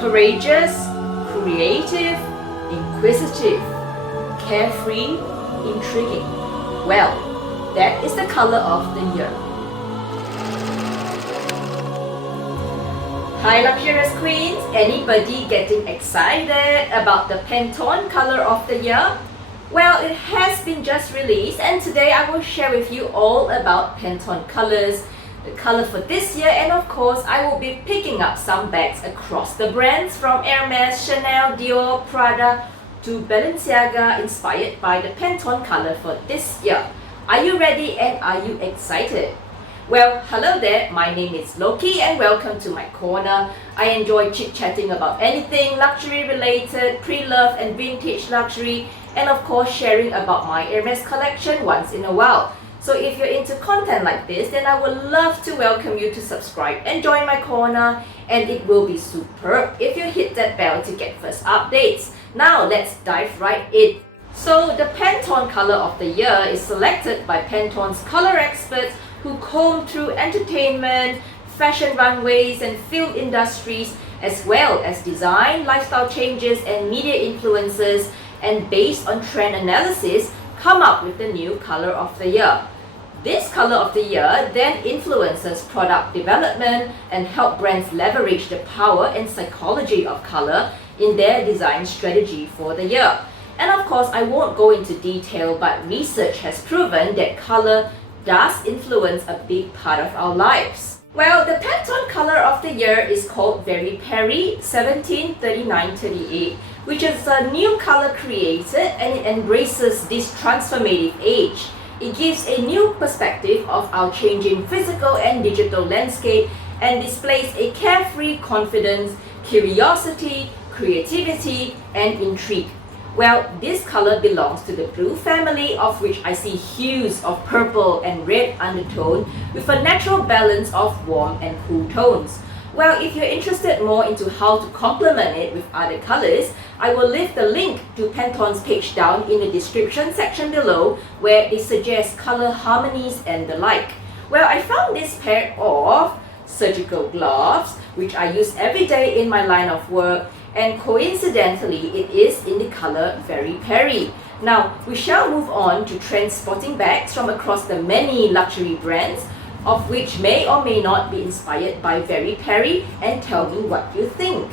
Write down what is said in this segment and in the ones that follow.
Courageous, creative, inquisitive, carefree, intriguing. Well, that is the color of the year. Hi luxurious queens, anybody getting excited about the Pantone color of the year? Well, it has been just released and today I will share with you all about Pantone colors, the color for this year, and of course I will be picking up some bags across the brands from Hermes, Chanel, Dior, Prada to Balenciaga inspired by the Pantone color for this year. Are you ready and are you excited? Well, hello there, my name is Lokie and welcome to my corner. I enjoy chit-chatting about anything luxury related, pre-loved and vintage luxury, and of course sharing about my Hermes collection once in a while. So if you're into content like this, then I would love to welcome you to subscribe and join my corner, and it will be superb if you hit that bell to get first updates. Now let's dive right in. So the Pantone color of the year is selected by Pantone's color experts who comb through entertainment, fashion runways and film industries, as well as design, lifestyle changes and media influences, and based on trend analysis, come up with the new color of the year. This color of the year then influences product development and help brands leverage the power and psychology of color in their design strategy for the year. And of course, I won't go into detail, but research has proven that color does influence a big part of our lives. Well, the Pantone color of the year is called Very Peri 1739-38, which is a new color created and it embraces this transformative age. It gives a new perspective of our changing physical and digital landscape and displays a carefree confidence, curiosity, creativity, and intrigue. Well, this color belongs to the blue family, of which I see hues of purple and red undertone with a natural balance of warm and cool tones. Well, if you're interested more into how to complement it with other colors, I will leave the link to Pantone's page down in the description section below, where they suggest color harmonies and the like. Well, I found this pair of surgical gloves, which I use every day in my line of work, and coincidentally it is in the color Very Peri. Now we shall move on to trend sporting bags from across the many luxury brands, of which may or may not be inspired by Very Peri, and tell me what you think.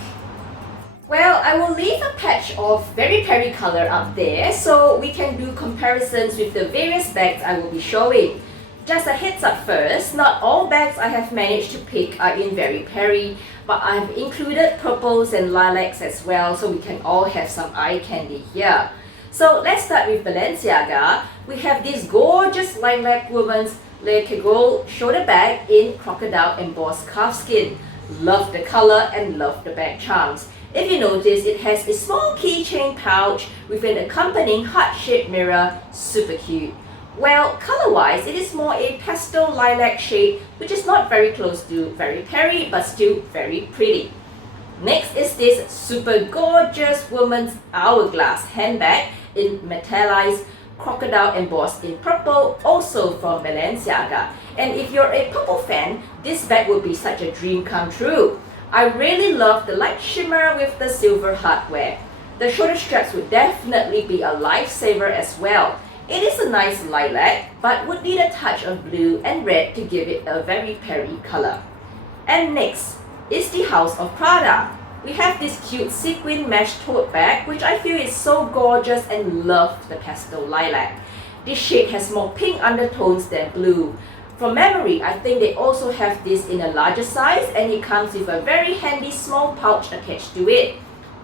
Well, I will leave a patch of Very Peri color up there so we can do comparisons with the various bags I will be showing. Just a heads up first, not all bags I have managed to pick are in Very Peri, but I have included purples and lilacs as well, so we can all have some eye candy here. So let's start with Balenciaga. We have this gorgeous lilac woman's Le Cagole shoulder bag in crocodile embossed calfskin. Love the color and love the bag charms. If you notice, it has a small keychain pouch with an accompanying heart-shaped mirror, super cute. Well, color-wise, it is more a pastel lilac shade, which is not very close to Very Peri, but still very pretty. Next is this super gorgeous woman's hourglass handbag in metallized crocodile embossed in purple, also from Balenciaga. And if you're a purple fan, this bag would be such a dream come true. I really love the light shimmer with the silver hardware. The shoulder straps would definitely be a lifesaver as well. It is a nice lilac, but would need a touch of blue and red to give it a Very Peri color. And next is the House of Prada. We have this cute sequin mesh tote bag, which I feel is so gorgeous and love the pastel lilac. This shade has more pink undertones than blue. From memory, I think they also have this in a larger size, and it comes with a very handy small pouch attached to it.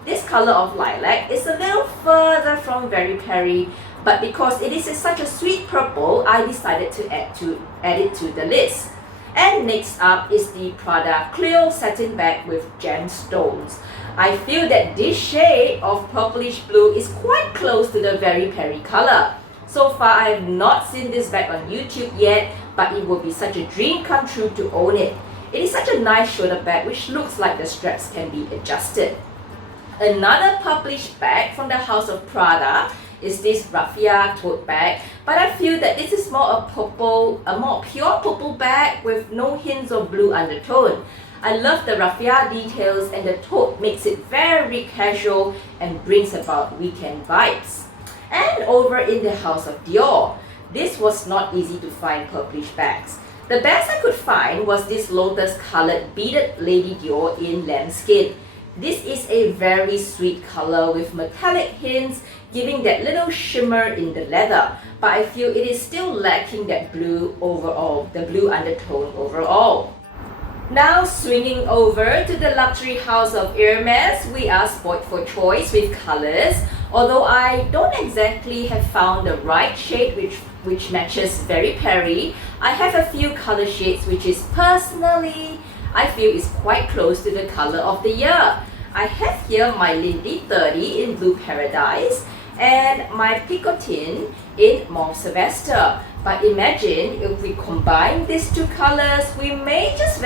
This color of lilac is a little further from Very Peri, but because it is such a sweet purple, I decided to add it to the list. And next up is the Prada Clio satin bag with gemstones. I feel that this shade of purplish blue is quite close to the Very Peri color. So far, I have not seen this bag on YouTube yet, but it will be such a dream come true to own it. It is such a nice shoulder bag which looks like the straps can be adjusted. Another published bag from the House of Prada is this raffia tote bag, but I feel that this is more a more pure purple bag with no hints of blue undertone. I love the raffia details, and the tote makes it very casual and brings about weekend vibes. And over in the house of Dior, this was not easy to find purplish bags. The best I could find was this lotus colored beaded Lady Dior in lambskin. This is a very sweet color with metallic hints, giving that little shimmer in the leather, but I feel it is still lacking that blue overall, the blue undertone overall. Now swinging over to the luxury house of Hermes, we are spoiled for choice with colors. Although I don't exactly have found the right shade which matches very Peri, I have a few color shades which is personally I feel is quite close to the color of the year. I have here my Lindy 30 in Blue Paradise and my Picotin in Mauve Sylvester. But imagine if we combine these two colors, we may just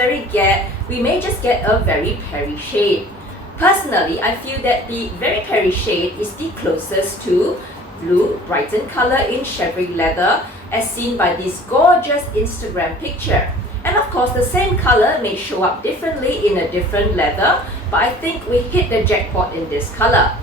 get a very Peri shade. Personally, I feel that the very Peri shade is the closest to blue Brighton color in Chevrolet leather as seen by this gorgeous Instagram picture. And of course, the same color may show up differently in a different leather, but I think we hit the jackpot in this color.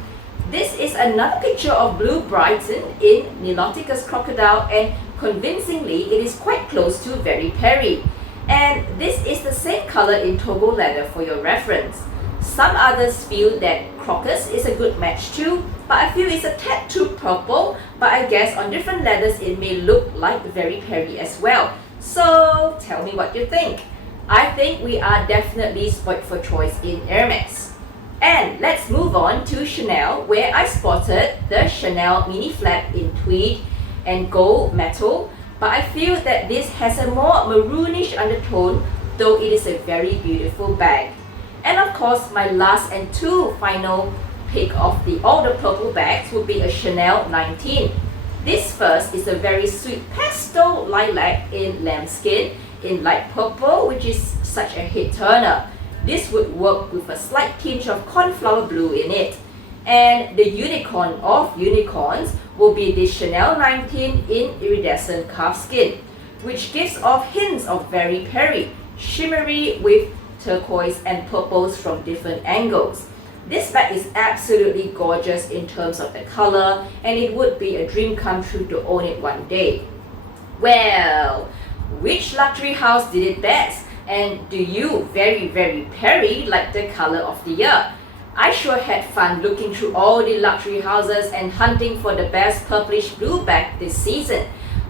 This is another picture of blue Brighton in Niloticus Crocodile, and convincingly, it is quite close to very Peri. And this is the same color in Togo leather for your reference. Some others feel that Crocus is a good match too, but I feel it's a tad too purple, but I guess on different leathers it may look like very Peri as well. So tell me what you think. I think we are definitely spoiled for choice in Hermes. And let's move on to Chanel, where I spotted the Chanel mini flap in tweed and gold metal, but I feel that this has a more maroonish undertone, though it is a very beautiful bag. And of course, my last and two final pick of all the purple bags would be a Chanel 19. This first is a very sweet pastel lilac in lambskin in light purple, which is such a hit turner. This would work with a slight tinge of cornflower blue in it. And the unicorn of unicorns will be the Chanel 19 in iridescent calfskin, which gives off hints of very Peri, shimmery with turquoise and purples from different angles. This bag is absolutely gorgeous in terms of the color, and it would be a dream come true to own it one day. Well, which luxury house did it best? And do you very Peri like the color of the year? I sure had fun looking through all the luxury houses and hunting for the best purplish blue bag this season.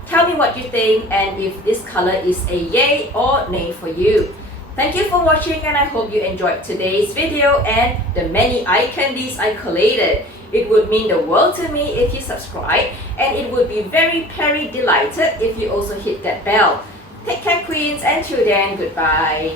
Tell me what you think and if this color is a yay or nay for you. Thank you for watching, and I hope you enjoyed today's video and the many eye candies I collated. It would mean the world to me if you subscribe, and it would be very Peri delighted if you also hit that bell. Take care, queens, and till then, goodbye.